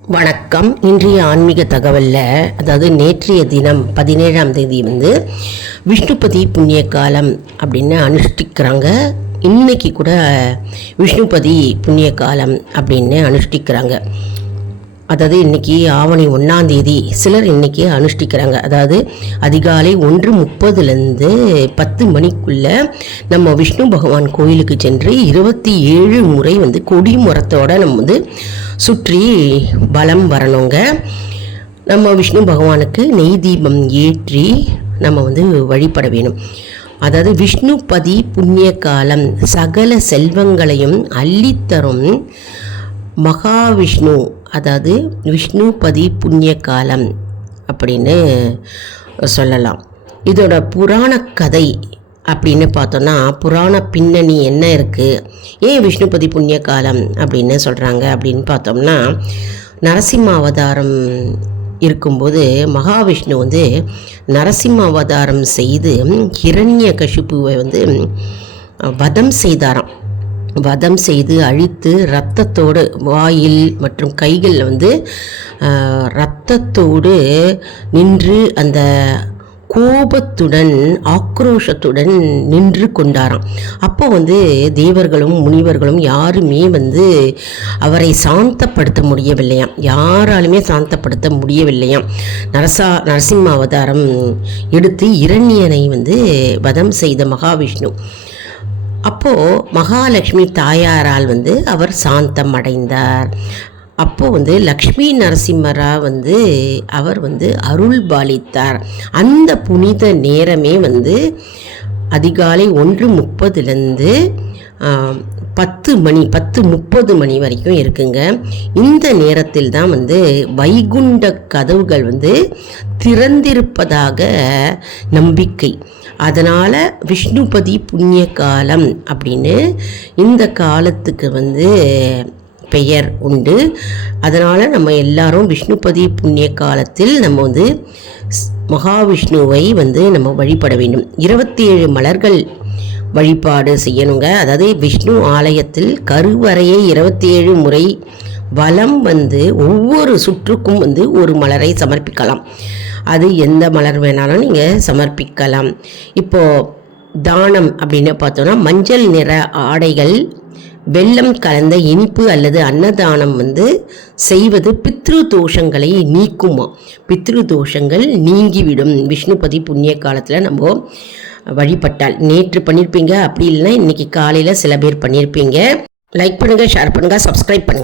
வணக்கம். இன்றைய ஆன்மீக தகவலில், அதாவது நேற்றைய தினம் 17ஆம் தேதி விஷ்ணுபதி புண்ணிய காலம் அப்படின்னு அனுஷ்டிக்கிறாங்க. இன்றைக்கி கூட விஷ்ணுபதி புண்ணிய காலம் அப்படின்னு அனுஷ்டிக்கிறாங்க. அதாவது இன்றைக்கி ஆவணி 1ஆம் தேதி சிலர் இன்றைக்கி அனுஷ்டிக்கிறாங்க. அதாவது அதிகாலை 1:30 10 மணிக்குள்ளே நம்ம விஷ்ணு பகவான் கோயிலுக்கு சென்று 27 முறை கொடிமுறத்தோடு நம்ம சுற்றி பலம் வரணுங்க. நம்ம விஷ்ணு பகவானுக்கு நெய் தீபம் ஏற்றி நம்ம வழிபட வேணும். அதாவது விஷ்ணுபதி புண்ணிய காலம் சகல செல்வங்களையும் அள்ளித்தரும் மகாவிஷ்ணு, அதாவது விஷ்ணுபதி புண்ணிய காலம் அப்படின்னு சொல்லலாம். இதோட புராண கதை அப்படின்னு பார்த்தோன்னா, புராண பின்னணி என்ன இருக்குது, ஏன் விஷ்ணுபதி புண்ணிய காலம் அப்படின்னு சொல்கிறாங்க அப்படின்னு பார்த்தோம்னா, நரசிம்ம அவதாரம் இருக்கும்போது மகாவிஷ்ணு நரசிம்ம அவதாரம் செய்து ஹிரண்ய கஷிப்புவை வதம் செய்தாராம். வதம் செய்து அழித்து இரத்தத்தோடு வாயில் மற்றும் கைகளில் இரத்தத்தோடு நின்று அந்த கோபத்துடன் ஆக்ரோஷத்துடன் நின்று கொண்டாராம். அப்போ தேவர்களும் முனிவர்களும் யாருமே அவரை சாந்தப்படுத்த முடியவில்லையாம். யாராலுமே சாந்தப்படுத்த முடியவில்லையாம். நரசிம்ம அவதாரம் எடுத்து இரண்யனை வதம் செய்த மகாவிஷ்ணு, அப்போது மகாலட்சுமி தாயாரால் அவர் சாந்தம் அடைந்தார். அப்போது லக்ஷ்மி நரசிம்மரா அவர் அருள் பாலித்தார். அந்த புனித நேரமே அதிகாலை 1:30 10:30 மணி வரைக்கும் இருக்குங்க. இந்த நேரத்தில் தான் வைகுண்ட கதவுகள் திறந்திருப்பதாக நம்பிக்கை. அதனால் விஷ்ணுபதி புண்ணிய காலம் அப்படின்னு இந்த காலத்துக்கு பெயர் உண்டு. அதனால் நம்ம எல்லாரும் விஷ்ணுபதி புண்ணிய காலத்தில் நம்ம மகாவிஷ்ணுவை நம்ம வழிபட வேண்டும். 27 மலர்கள் வழிபாடு செய்யணுங்க. அதாவது விஷ்ணு ஆலயத்தில் கருவறையை 27 முறை வலம் ஒவ்வொரு சுற்றுக்கும் ஒரு மலரை சமர்ப்பிக்கலாம். அது எந்த மலர் வேணாலும் நீங்கள் சமர்ப்பிக்கலாம். இப்போது தானம் அப்படின்னு பார்த்தோன்னா, மஞ்சள் நிற ஆடைகள், வெல்லம் கலந்த இனிப்பு அல்லது அன்னதானம் செய்வது பித்ரு தோஷங்களை நீக்குமா. பித்ரு தோஷங்கள் நீங்கிவிடும் விஷ்ணுபதி புண்ணிய காலத்தில் நம்ம வழிபட்டால். நேற்று பண்ணியிருப்பீங்க, அப்படி இல்லைன்னா இன்றைக்கி காலையில் சில பேர் பண்ணியிருப்பீங்க. லைக் பண்ணுங்கள், ஷேர் பண்ணுங்கள், சப்ஸ்கிரைப் பண்ணுங்கள்.